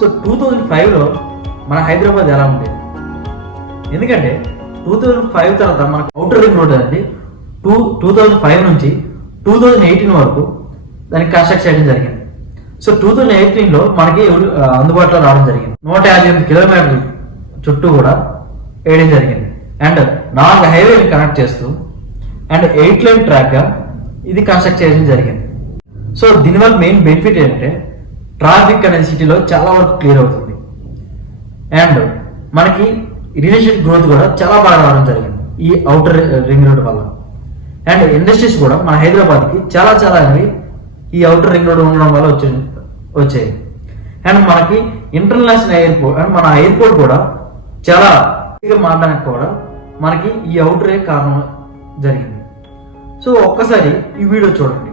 So 2005లో మన హైదరాబాద్ ఎలా ఉండేది? ఎందుకంటే 2005 తర్వాత మనకు అవుటర్ రింగ్ రోడ్ అనేది 2005 నుంచి 2018 వరకు దానికి కన్స్ట్రక్ట్ చేయడం జరిగింది. సో 2018లో మనకి అందుబాటులో రావడం జరిగింది. 158 కిలోమీటర్లు చుట్టూ కూడా వేయడం జరిగింది. అండ్ 4 హైవేలు కనెక్ట్ చేస్తూ అండ్ 8 లైన్ ట్రాక్గా ఇది కన్స్ట్రక్ట్ చేయడం జరిగింది. సో దీనివల్ల మెయిన్ బెనిఫిట్ ఏంటంటే ట్రాఫిక్ అనేది సిటీలో చాలా వరకు క్లియర్ అవుతుంది. అండ్ మనకి రియల్ ఎస్టేట్ గ్రోత్ కూడా చాలా బాగా రావడం జరిగింది ఈ అవుటర్ రింగ్ రోడ్ వల్ల. అండ్ ఇండస్ట్రీస్ కూడా మన హైదరాబాద్కి చాలా చాలా అనేవి ఈ అవుటర్ రింగ్ రోడ్ ఉండడం వల్ల వచ్చాయి. అండ్ మనకి ఇంటర్నేషనల్ ఎయిర్పోర్ట్ అండ్ మన ఎయిర్పోర్ట్ కూడా చాలా మారడానికి కూడా మనకి ఈ అవుటర్ కారణం జరిగింది. సో ఒక్కసారి ఈ వీడియో చూడండి.